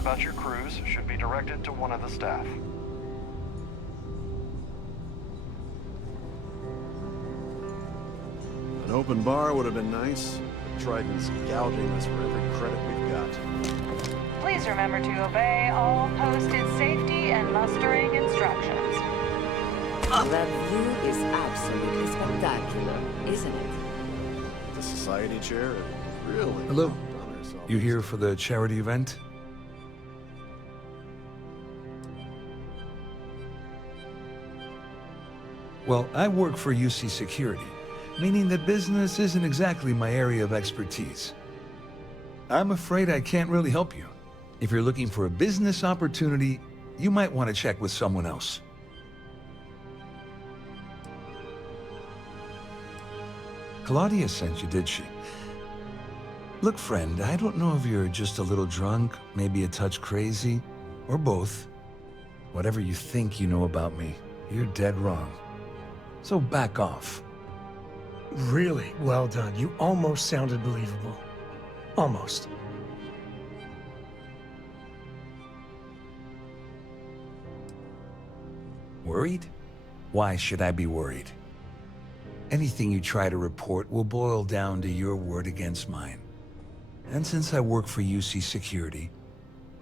about your cruise should be directed to one of the staff. An open bar would have been nice. Trident's gouging us for every credit we've got. Please remember to obey all posted safety and mustering instructions. That view is absolutely spectacular, isn't it? The society chair really Hello. done herself. You here for the charity event? Well, I work for UC Security, meaning that business isn't exactly my area of expertise. I'm afraid I can't really help you. If you're looking for a business opportunity, you might want to check with someone else. Claudia sent you, did she? Look, friend, I don't know if you're just a little drunk, maybe a touch crazy, or both. Whatever you think you know about me, you're dead wrong. So back off. Really well done. You almost sounded believable. Almost. Worried? Why should I be worried? Anything you try to report will boil down to your word against mine. And since I work for UC Security,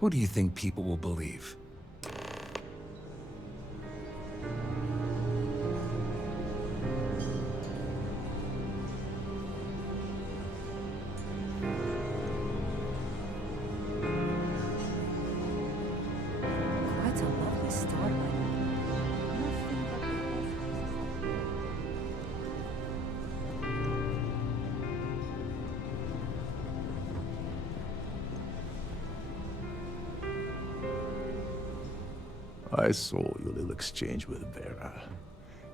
who do you think people will believe? Quite a lovely starlight. I saw your little exchange with Vera.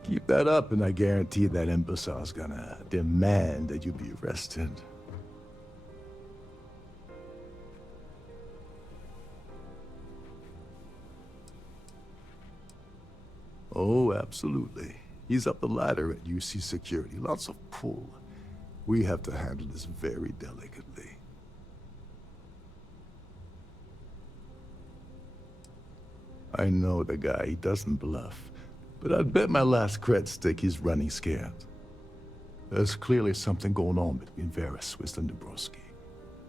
Keep that up and I guarantee that imbecile's gonna demand that you be arrested. Oh, absolutely. He's up the ladder at UC Security. Lots of pull. We have to handle this very delicately. I know the guy, he doesn't bluff. But I'd bet my last cred stick he's running scared. There's clearly something going on between Vera, Swiss, and Dabrowski.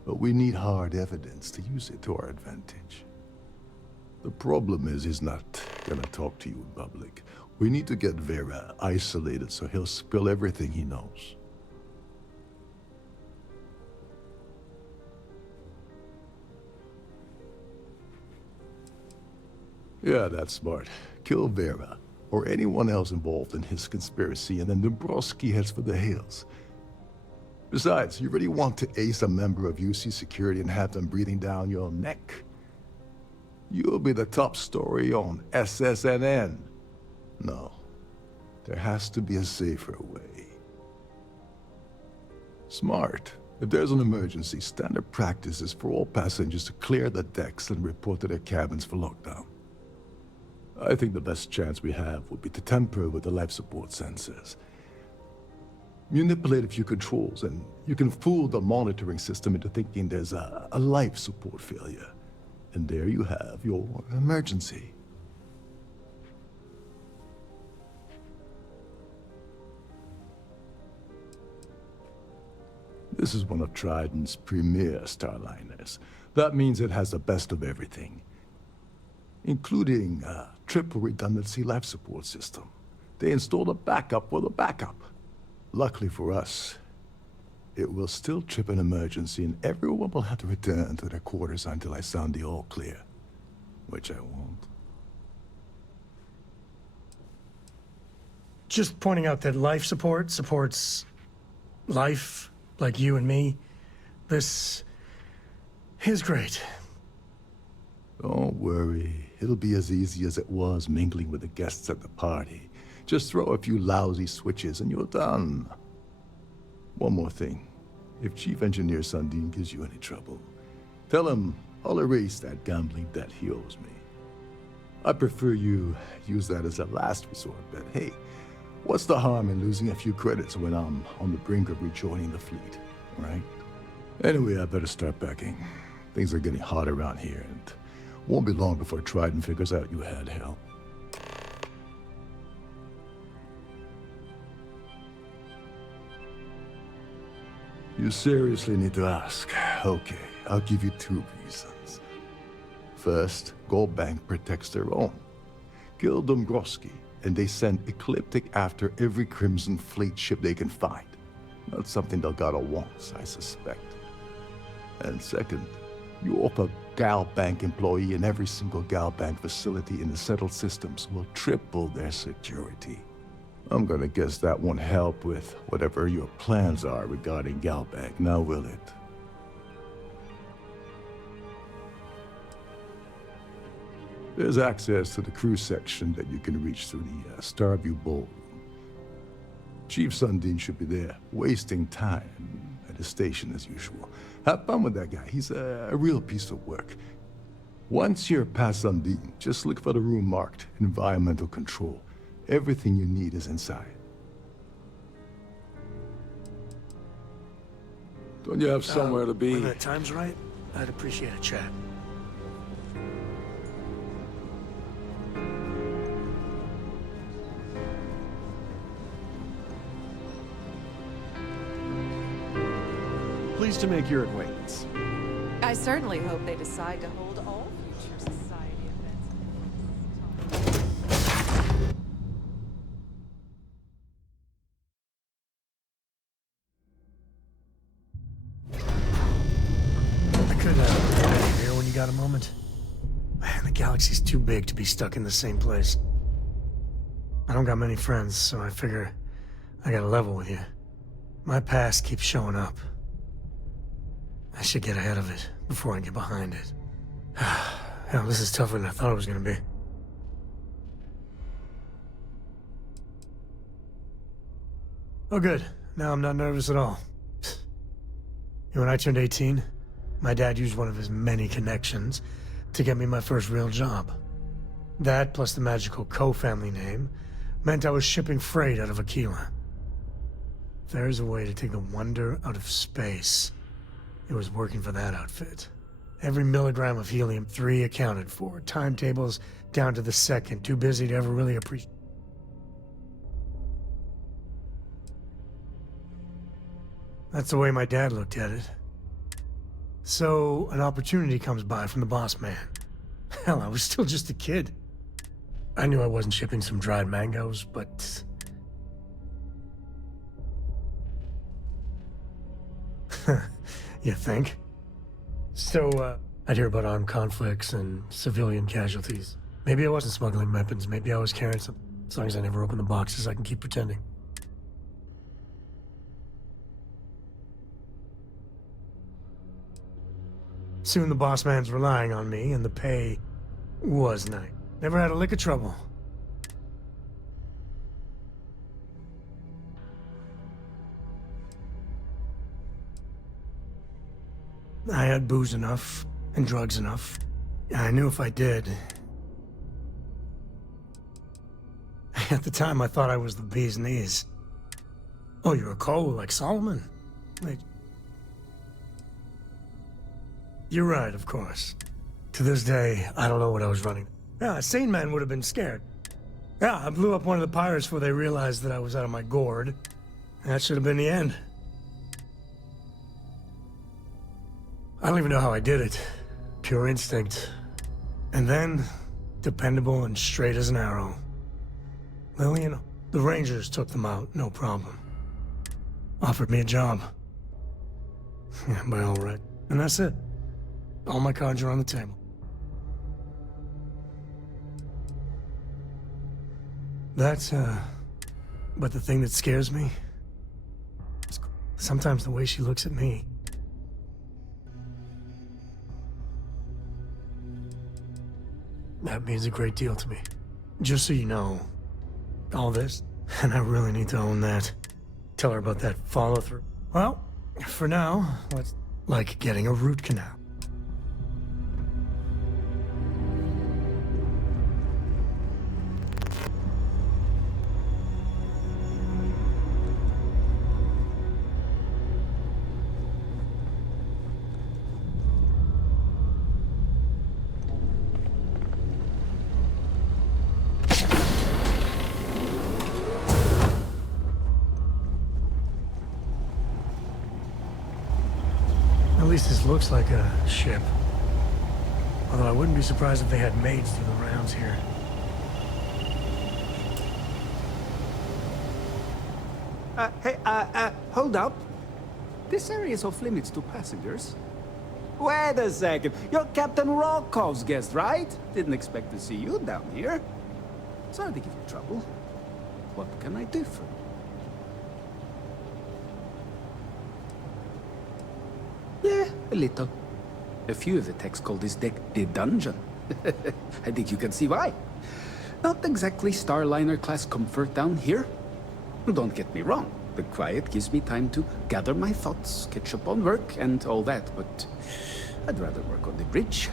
But we need hard evidence to use it to our advantage. The problem is he's not gonna talk to you in public. We need to get Vera isolated so he'll spill everything he knows. Yeah, that's smart. Kill Vera, or anyone else involved in his conspiracy, and then Dabrowski heads for the hills. Besides, you really want to ace a member of UC Security and have them breathing down your neck? You'll be the top story on SSNN. No, there has to be a safer way. Smart. If there's an emergency, standard practice is for all passengers to clear the decks and report to their cabins for lockdown. I think the best chance we have would be to tamper with the life support sensors. Manipulate a few controls, and you can fool the monitoring system into thinking there's a life support failure. And there you have your emergency. This is one of Trident's premier starliners. That means it has the best of everything, including a triple redundancy life support system. They installed a backup for the backup. Luckily for us, it will still trip an emergency and everyone will have to return to their quarters until I sound the all clear, which I won't. Just pointing out that life support supports life, like you and me. This is great. Don't worry. It'll be as easy as it was mingling with the guests at the party. Just throw a few lousy switches and you're done. One more thing. If Chief Engineer Sundin gives you any trouble, tell him I'll erase that gambling debt he owes me. I prefer you use that as a last resort, but hey, what's the harm in losing a few credits when I'm on the brink of rejoining the fleet, right? Anyway, I better start packing. Things are getting hot around here, and Won't be long before Trident figures out you had help. You seriously need to ask. Okay, I'll give you 2 reasons. First, Gold Bank protects their own. Kill Dombrowski, and they send Ecliptic after every Crimson Fleet ship they can find. Not something Delgado wants, I suspect. And second, you offer Gal Bank employee in every single Gal Bank facility in the settled systems will triple their security. I'm gonna guess that won't help with whatever your plans are regarding Gal Bank, now will it? There's access to the crew section that you can reach through the Starview Ballroom. Chief Sundin should be there, wasting time at his station as usual. Have fun with that guy, he's a real piece of work. Once you're past Sundin, just look for the room marked Environmental Control. Everything you need is inside. Don't you have somewhere to be? When the time's right, I'd appreciate a chat. Pleased to make your acquaintance. I certainly hope they decide to hold all future society events. I could have here when you got a moment. Man, the galaxy's too big to be stuck in the same place. I don't got many friends, so I figure I gotta level with you. My past keeps showing up. I should get ahead of it before I get behind it. Hell, this is tougher than I thought it was gonna be. Oh good, now I'm not nervous at all. When I turned 18, my dad used one of his many connections to get me my first real job. That, plus the magical Co-family name, meant I was shipping freight out of Aquila. If there's a way to take the wonder out of space, it was working for that outfit. Every milligram of helium-3 accounted for, timetables down to the second, too busy to ever really appreciate. That's the way my dad looked at it. So, an opportunity comes by from the boss man. Hell, I was still just a kid. I knew I wasn't shipping some dried mangoes, but... You think? So, I'd hear about armed conflicts and civilian casualties. Maybe I wasn't smuggling weapons, maybe I was carrying some. As long as I never open the boxes, I can keep pretending. Soon the boss man's relying on me, and the pay was nice. Never had a lick of trouble. I had booze enough, and drugs enough. I knew if I did... At the time, I thought I was the bee's knees. Oh, you're a Cole like Solomon? Wait. You're right, of course. To this day, I don't know what I was running. Yeah, a sane man would have been scared. Yeah, I blew up one of the pirates before they realized that I was out of my gourd. That should have been the end. I don't even know how I did it. Pure instinct. And then, dependable and straight as an arrow. Lillian, the Rangers took them out, no problem. Offered me a job. Yeah, by all right. And that's it. All my cards are on the table. That's, but the thing that scares me is sometimes the way she looks at me. That means a great deal to me. Just so you know, all this, and I really need to own that. Tell her about that follow-through. Well, for now, let's... like getting a root canal. looks like a ship. Although I wouldn't be surprised if they had maids do the rounds here. Hey, hold up. This area is off limits to passengers. Wait a second. You're Captain Rokov's guest, right? Didn't expect to see you down here. Sorry to give you trouble. What can I do for you? Yeah, a little. A few of the techs call this deck the dungeon. I think you can see why. Not exactly Starliner-class comfort down here. Don't get me wrong. The quiet gives me time to gather my thoughts, catch up on work, and all that, but I'd rather work on the bridge.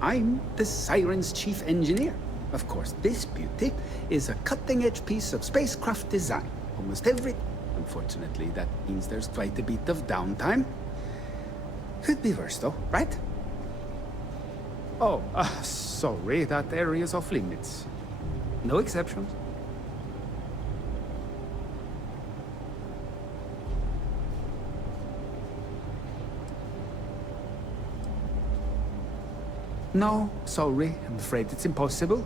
I'm the Siren's chief engineer. Of course, this beauty is a cutting-edge piece of spacecraft design. Almost every... Unfortunately, that means there's quite a bit of downtime. Could be worse, though, right? Oh, sorry, that area's off limits. No exceptions. No, sorry, I'm afraid it's impossible.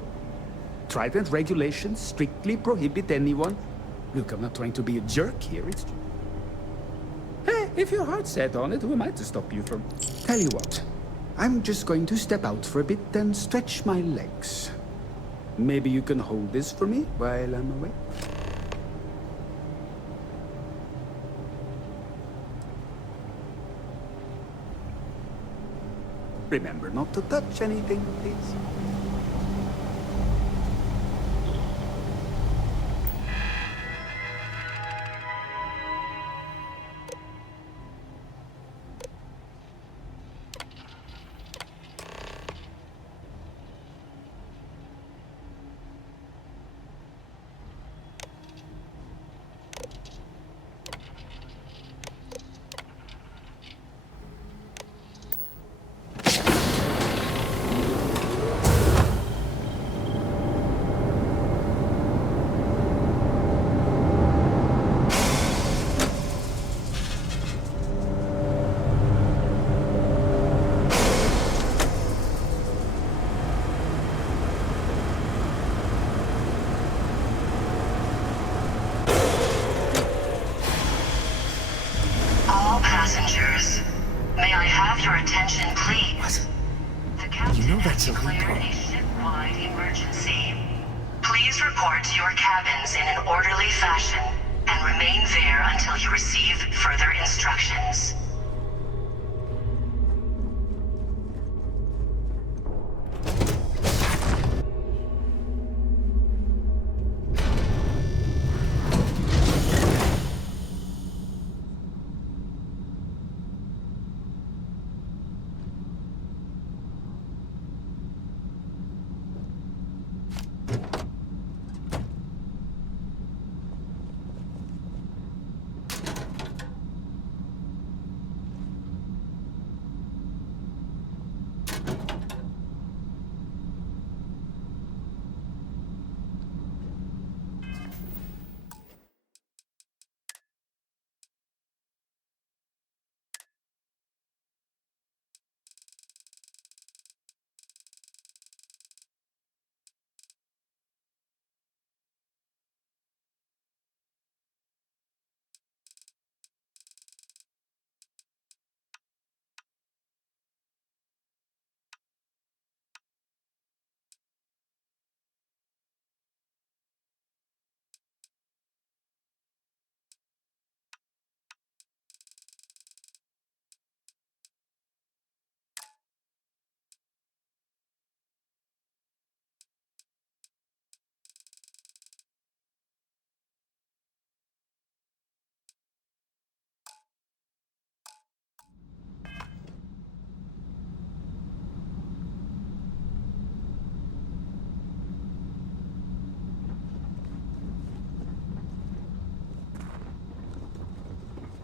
Trident regulations strictly prohibit anyone. Look, I'm not trying to be a jerk here, it's... Hey, if your heart's set on it, who am I to stop you from... Tell you what, I'm just going to step out for a bit and stretch my legs. Maybe you can hold this for me while I'm away? Remember not to touch anything, please. Passengers, may I have your attention, please? What? The captain You know has that's declared illegal. a ship-wide emergency. Please report to your cabins in an orderly fashion and remain there until you receive further instructions.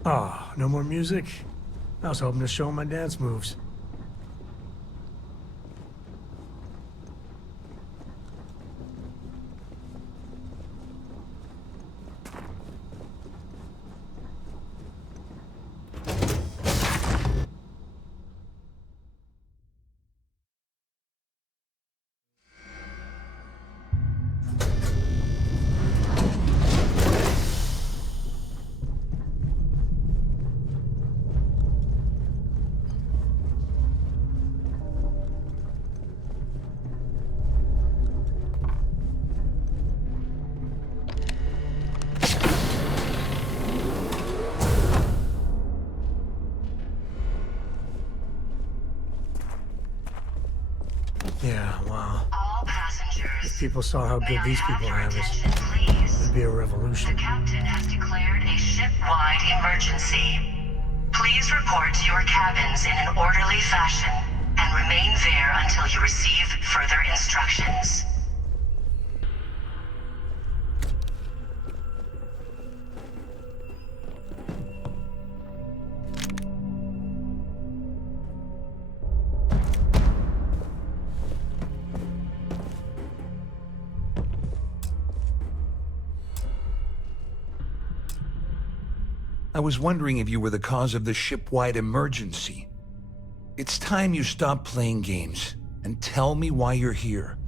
Ah, no more music? I was hoping to show my dance moves. Yeah, wow. All passengers. If people saw how good these people your have it, attention, please? it'd be a The revolution. captain has declared a ship-wide emergency. Please report to your cabins in an orderly fashion and remain there until you receive further instructions. I was wondering if you were the cause of the ship-wide emergency. It's time you stop playing games and tell me why you're here.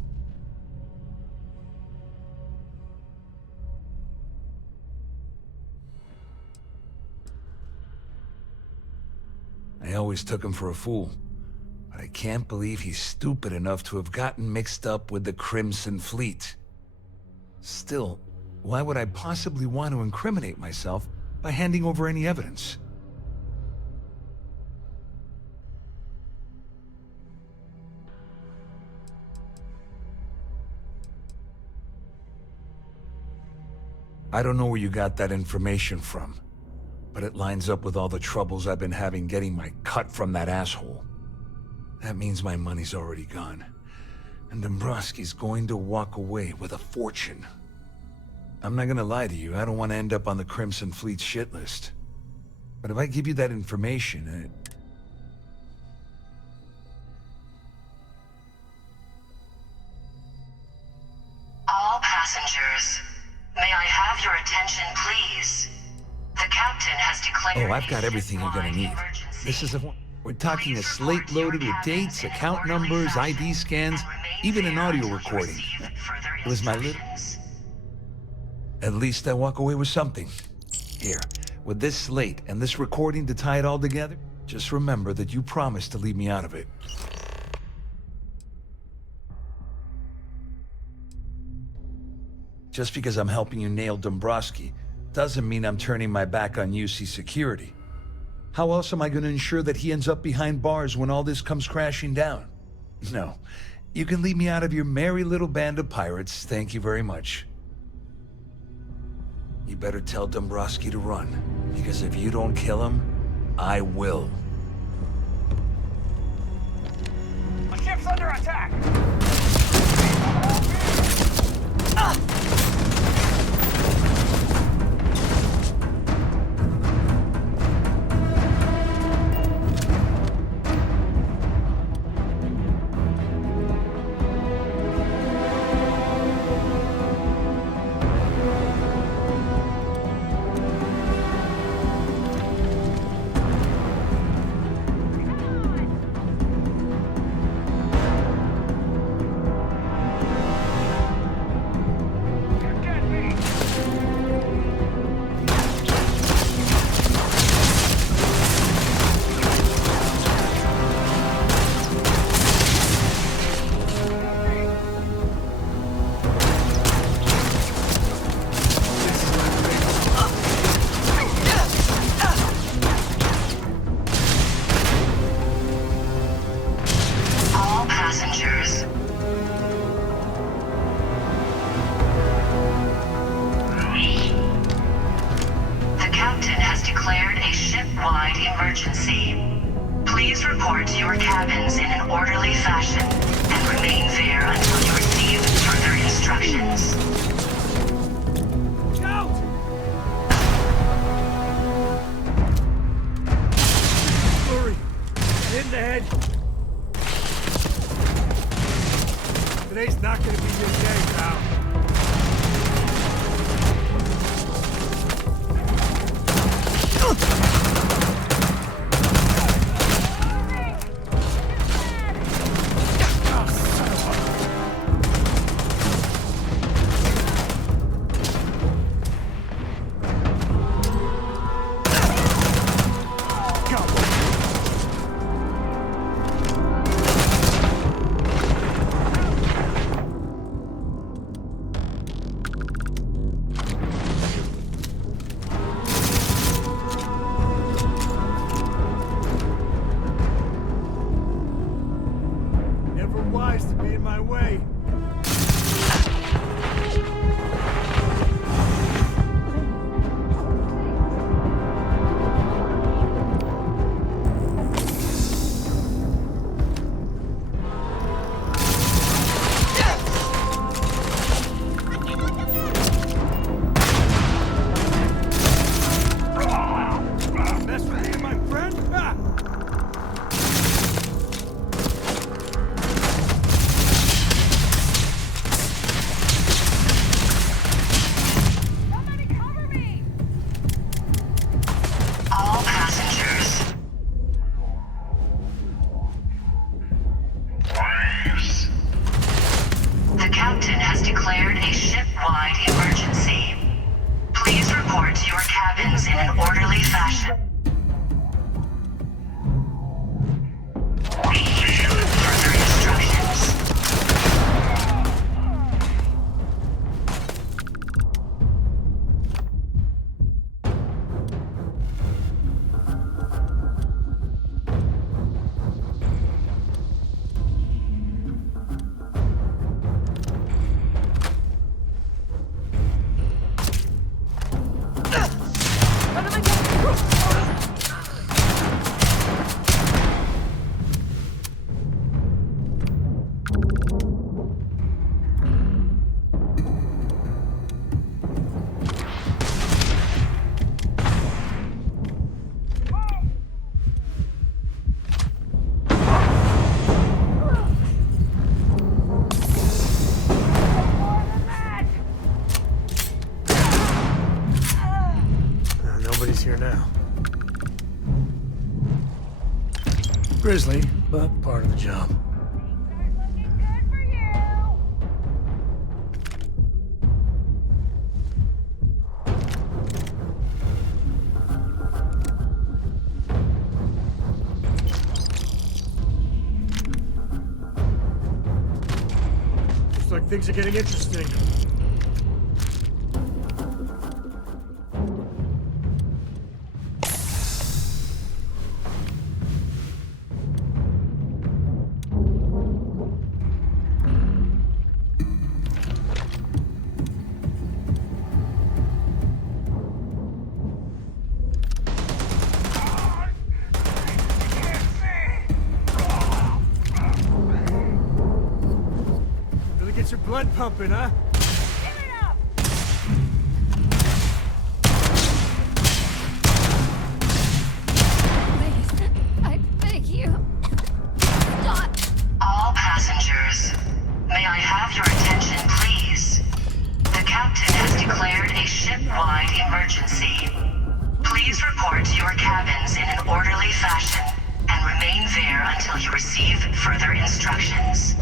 I always took him for a fool, but I can't believe he's stupid enough to have gotten mixed up with the Crimson Fleet. Still, why would I possibly want to incriminate myself by handing over any evidence? I don't know where you got that information from, but it lines up with all the troubles I've been having getting my cut from that asshole. That means my money's already gone, and Dombrowski's going to walk away with a fortune. I'm not gonna lie to you, I don't want to end up on the Crimson Fleet's shit list. But if I give you that information, All passengers, may I have your attention, please? The captain has declared. Oh, I've got everything you're gonna need. This is we're talking a slate loaded with dates, account numbers, ID scans, even an audio recording. It was my little... At least I walk away with something. Here, with this slate and this recording to tie it all together, just remember that you promised to leave me out of it. Just because I'm helping you nail Dombrowski doesn't mean I'm turning my back on UC security. How else am I going to ensure that he ends up behind bars when all this comes crashing down? No, you can leave me out of your merry little band of pirates, thank you very much. You better tell Dombrowski to run, because if you don't kill him, I will. The ship's under attack! Today's not gonna be your day, pal. nice to be in my way. Here now. Grisly, but part of the job. Looks like things are getting interesting. Get your blood pumping, huh? Give it up! Please, I beg you. Stop! All passengers, may I have your attention, please? The captain has declared a ship-wide emergency. Please report to your cabins in an orderly fashion and remain there until you receive further instructions.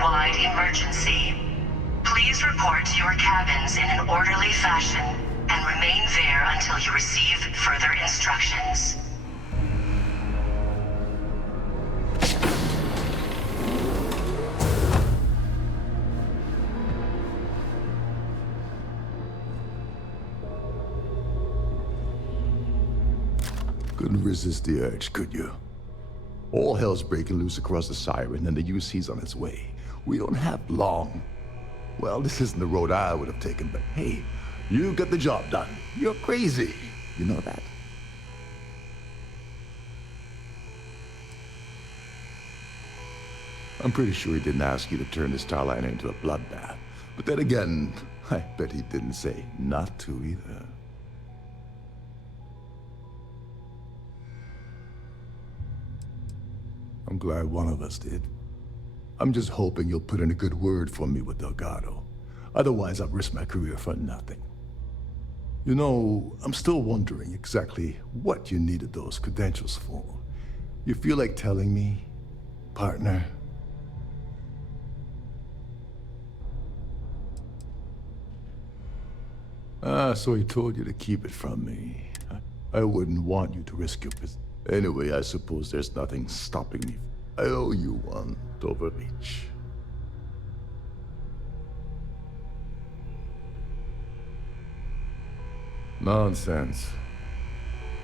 ship-wide emergency. Please report to your cabins in an orderly fashion and remain there until you receive further instructions. Couldn't resist the urge, could you? All hell's breaking loose across the Siren, and the UC's on its way. We don't have long. Well, this isn't the road I would have taken, but hey, you got the job done. You're crazy. You know that? I'm pretty sure he didn't ask you to turn the Starliner into a bloodbath. But then again, I bet he didn't say not to either. I'm glad one of us did. I'm just hoping you'll put in a good word for me with Delgado. Otherwise, I'll risk my career for nothing. You know, I'm still wondering exactly what you needed those credentials for. You feel like telling me, partner? Ah, so he told you to keep it from me. I wouldn't want you to risk your business. Anyway, I suppose there's nothing stopping me. I owe you one, Overreach. Nonsense.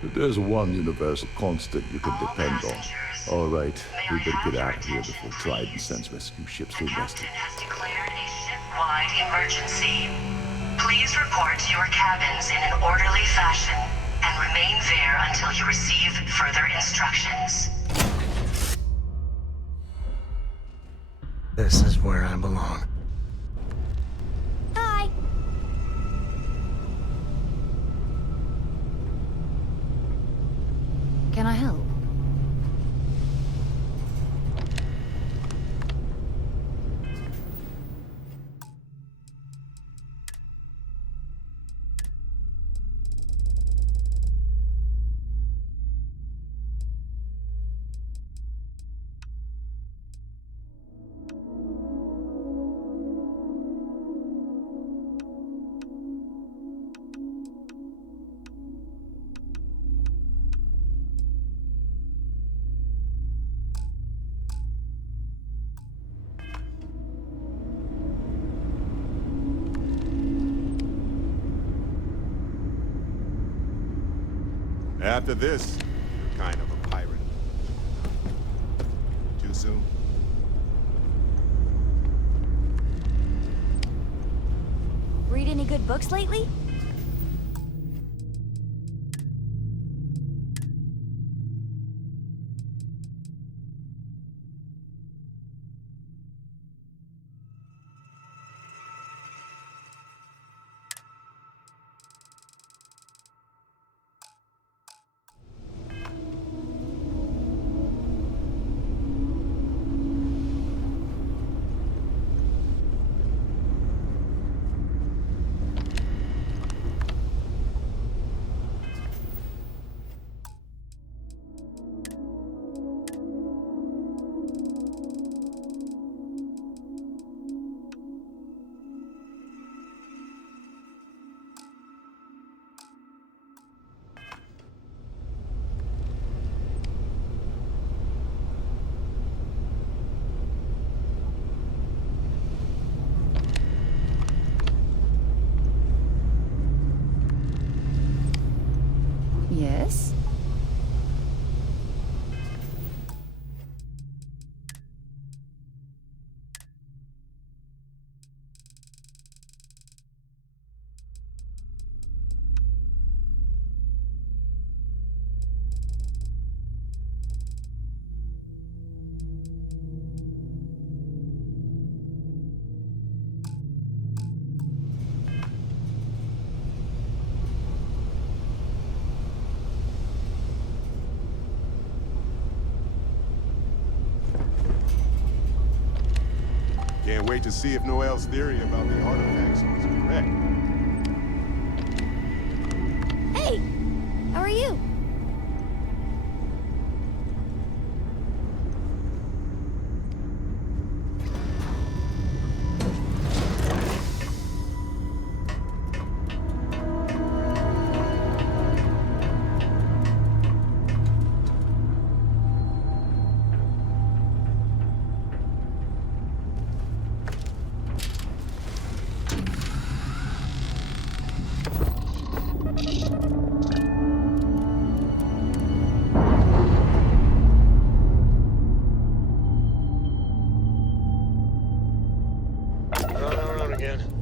If there's one universal constant you can depend on. All right, we better get out of here before Trident sends rescue ships to investigate. The captain has declared a ship-wide emergency. Please report to your cabins in an orderly fashion and remain there until you receive further instructions. This is where I belong. Hi. Can I help? After this, you're kind of a pirate. Too soon? Read any good books lately? Yes? Can't wait to see if Noel's theory about the artifacts was correct. Hey! How are you? again.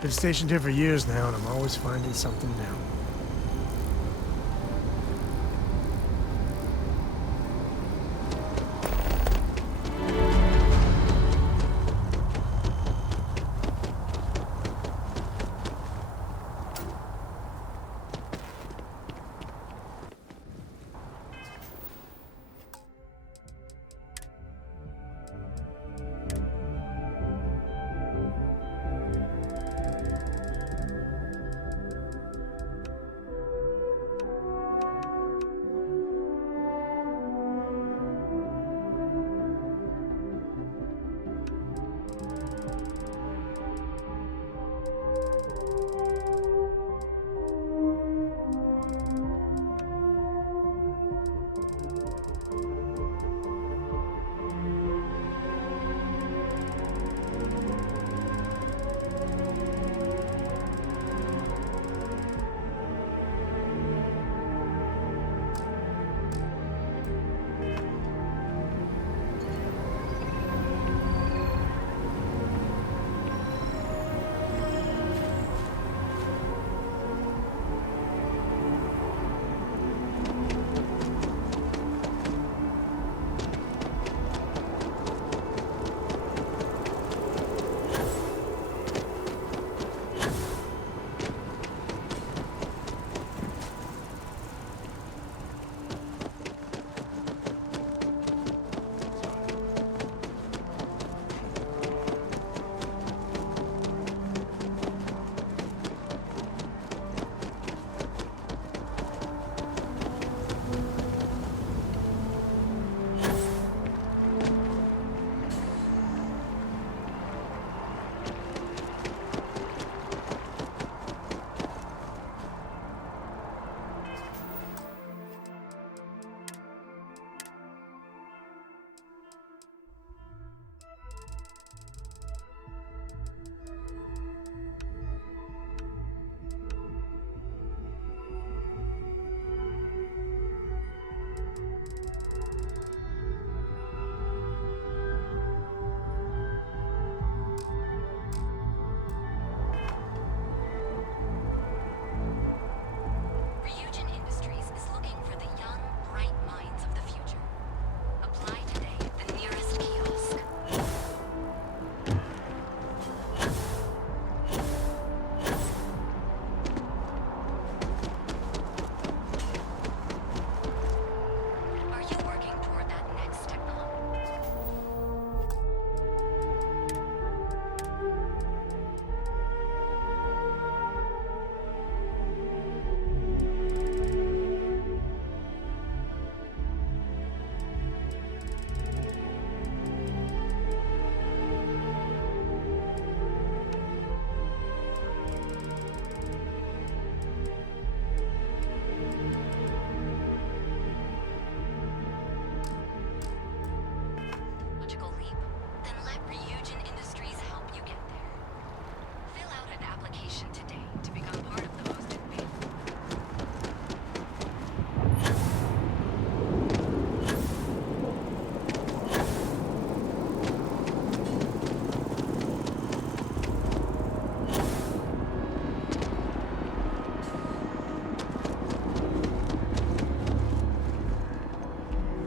Been stationed here for years now, and I'm always finding something new.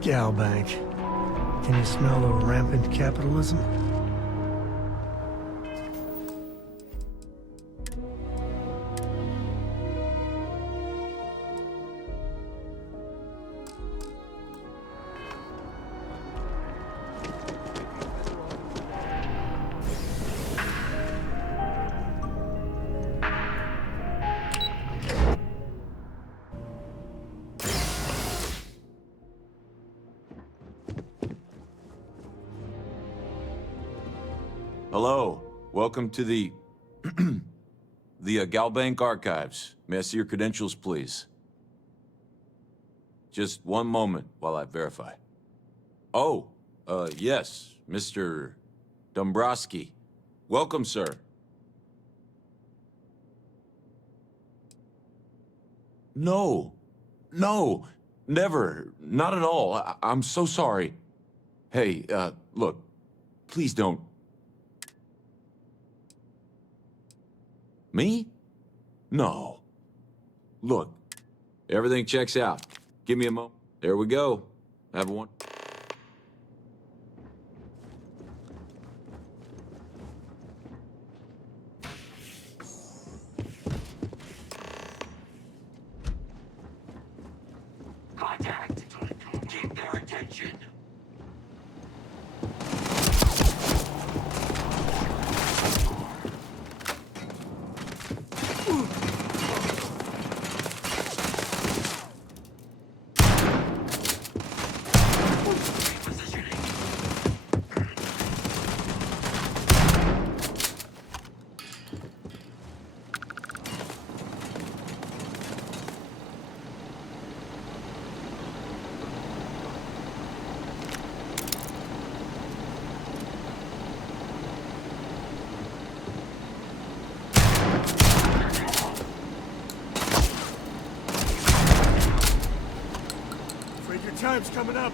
Gal Bank. Can you smell a rampant capitalism? Hello. Welcome to the Galbank Archives. May I see your credentials, please? Just one moment while I verify. Oh, yes, Mr. Dombrowski. Welcome, sir. No, never, not at all. I'm so sorry. Hey, look, please don't. Me? No. Look, everything checks out. Give me a moment. There we go. Have one. Contact. Keep their attention. Time's coming up.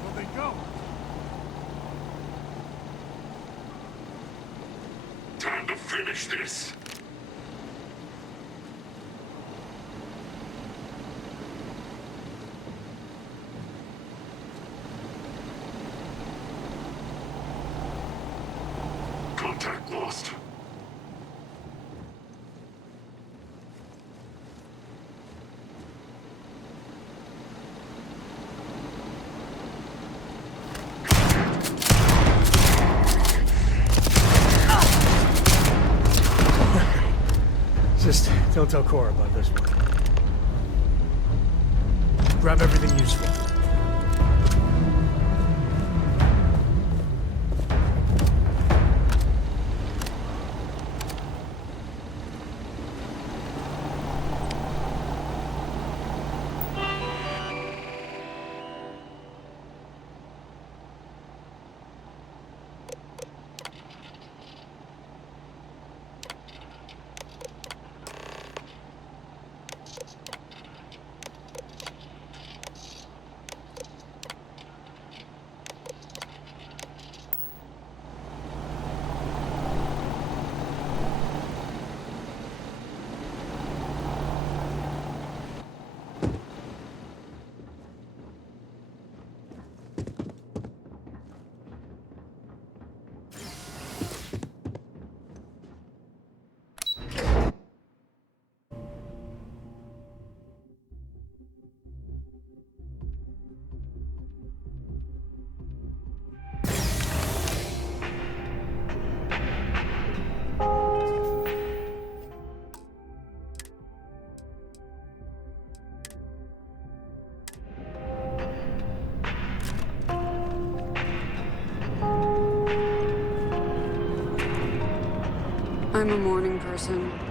Where'd they go? Time to finish this. Contact lost. Just don't tell Cora about this one. Grab everything useful. I'm a morning person.